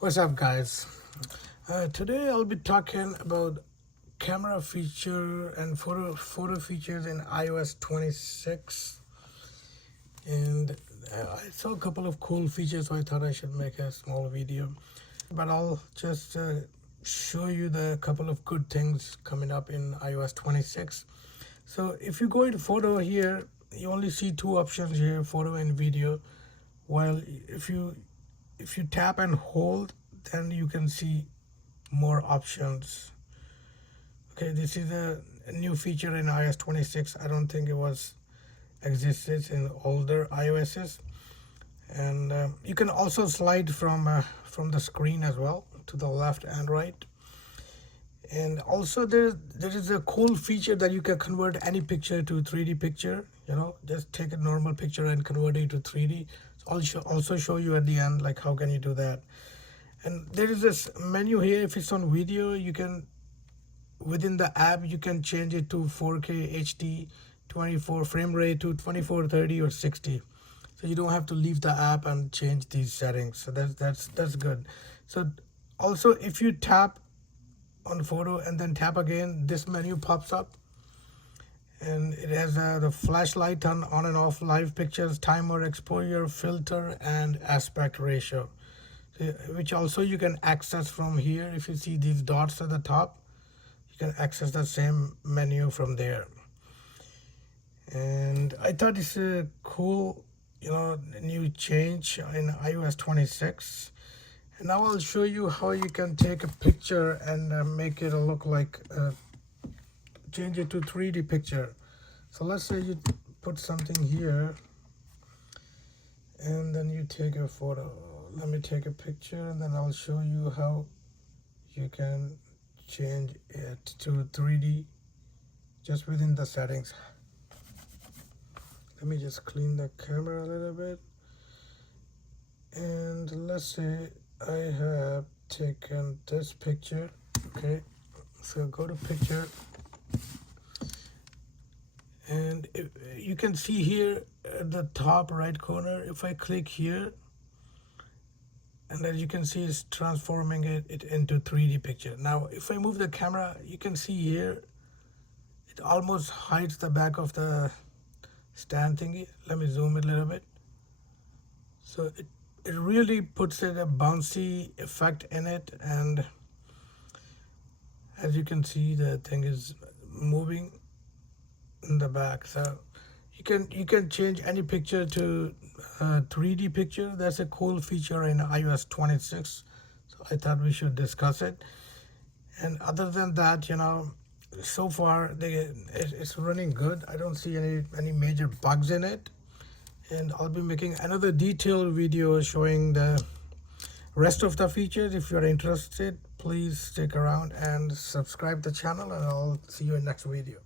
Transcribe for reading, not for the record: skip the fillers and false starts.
What's up, guys? Today I'll be talking about camera feature and photo features in iOS 26. And I saw a couple of cool features, so I thought I should make a small video. But I'll just show you the couple of good things coming up in iOS 26. So if you go into photo here, you only see two options here, photo and video. While if you tap and hold, then you can see more options. Okay, this is a new feature in iOS 26. I don't think it was existed in older iOSs. And you can also slide from the screen as well to the left and right. And also there is a cool feature that you can convert any picture to 3D picture. Just take a normal picture and convert it to 3D. So I'll also show you at the end like how can you do that. And there is this menu here. If it's on video, you can, within the app, you can change it to 4K HD 24 frame rate to 24, 30 or 60. So you don't have to leave the app and change these settings. So that's good. So also if you tap on photo and then tap again, this menu pops up, and it has the flashlight on and off, live pictures, timer, exposure, filter, and aspect ratio, which also you can access from here. If you see these dots at the top, you can access the same menu from there. And I thought it's a cool new change in iOS 26. And now I'll show you how you can take a picture and make it look like change it to 3D picture. So let's say you put something here and then you take a photo. Let me take a picture and then I'll show you how you can change it to 3D just within the settings. Let me just clean the camera a little bit. And let's say I have taken this picture. Okay, so go to picture, and you can see here at the top right corner, if I click here, and as you can see, it's transforming it into 3D picture. Now if I move the camera, you can see here it almost hides the back of the stand thingy. Let me zoom it a little bit. So it really puts a bouncy effect in it, and as you can see, the thing is moving in the back. So you can change any picture to a 3D picture. That's a cool feature in iOS 26. So I thought we should discuss it. And other than that, so far it's running good. I don't see any major bugs in it. And I'll be making another detailed video showing the rest of the features. If you're interested, please stick around and subscribe the channel, and I'll see you in next video.